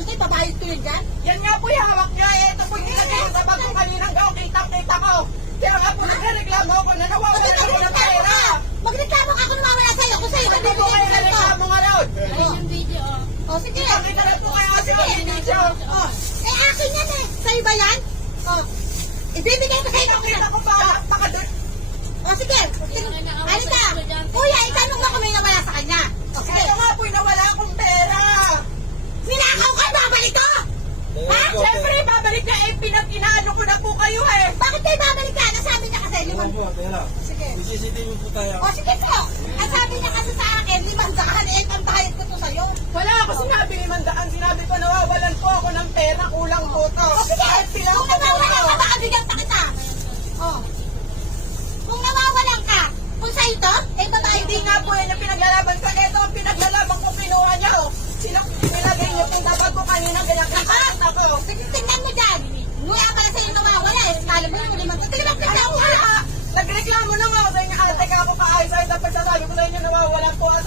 akin kayo, babayad ko yun dyan. Yan nga po yung hawak niya. Ito po yung nilagay sa bag ko kaninang gaw. Kita ko. Kaya nga po nagreklamo ako na nawawalan ako ng pera. Magreklamo ka kung nawawala sa'yo. Kung sa'yo, Hindi po kayo nagreklamo nga raw. O, sige. Nakita na po kayo kasi ang video. O, eh akin yan eh. Sa'yo ba yan? O, ibibigay ko sa'yo. Nakita ko pa. O, sige. Halika. Kuya, itanong mo kung may nawala sa kanya. O, sige. Ito nga po yung nawala akong pera. Ninakaw ka, babalik ko! Ha? Siyempre, babalik na eh. Pinag-inaano ko na po kayo eh. Bakit kayo babalik ka? Nasabi niya kasi, limang... Sige. CCTV po tayo. O, sige po. Ang sabi niya kasi sa akin, 500, eh, pantahit ko to sa'yo. Wala ako sinabi ni Mandaan. Sinabi ko nawawalan po ako ng pera. Kulang po to. O, sige. Kahit pilang Kung po nawawalan ka, po. baka bigyan pa kita. O. Kung nawawalan ka, kung sa'yo to, eh, babae Hindi nga po yan yung pinaglalaban ko. Ito ang pinaglalaban ko, kinuha niya. Oh. Nilagay niyo po dapat ko kanina. Ganyan kakakita ko. Tingnan mo dyan. Nguya pala sa'yo nawawala eh. Kala mo yung limang. Tingnan mo Ano dyan. nga? Nagreklamo na nga ako sa inyo. Ate ka ako kaayos. Dapat sasabi ko sa inyo nawawala po. At